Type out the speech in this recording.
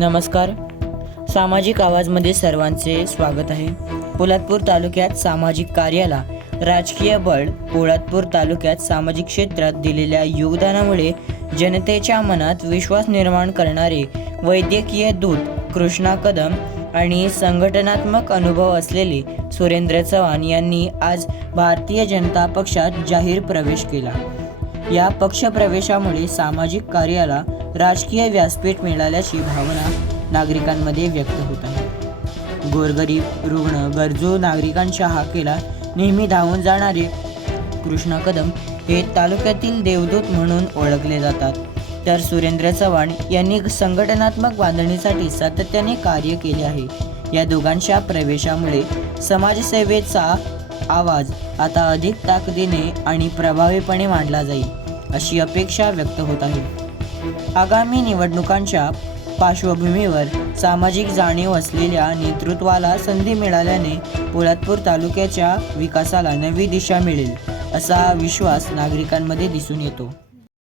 नमस्कार. सामाजिक आवाजमध्ये सर्वांचे स्वागत आहे. पोलादपूर तालुक्यात सामाजिक कार्याला राजकीय बळ. पोलादपूर तालुक्यात सामाजिक क्षेत्रात दिलेल्या योगदानामुळे जनतेच्या मनात विश्वास निर्माण करणारे वैद्यकीय दूत कृष्णा कदम आणि संघटनात्मक अनुभव असलेले सुरेंद्र चव्हाण यांनी आज भारतीय जनता पक्षात जाहीर प्रवेश केला. या पक्षप्रवेशामुळे सामाजिक कार्याला राजकीय व्यासपीठ मिळाल्याची भावना नागरिकांमध्ये व्यक्त होत आहे. गोरगरीब, रुग्ण, गरजू नागरिकांच्या हाकेला नेहमी धावून जाणारे कृष्णा कदम हे तालुक्यातील देवदूत म्हणून ओळखले जातात. तर सुरेंद्र चव्हाण यांनी संघटनात्मक बांधणीसाठी सातत्याने कार्य केले आहे. या दोघांच्या प्रवेशामुळे समाजसेवेचा आवाज आता अधिक ताकदीने आणि प्रभावीपणे मांडला जाईल अशी अपेक्षा व्यक्त होत आहे. आगामी निवडणुकांच्या पार्श्वभूमीवर सामाजिक जाणीव असलेल्या नेतृत्वाला संधी मिळाल्याने पोलादपूर तालुक्याच्या विकासाला नवी दिशा मिळेल असा विश्वास नागरिकांमध्ये दिसून येतो.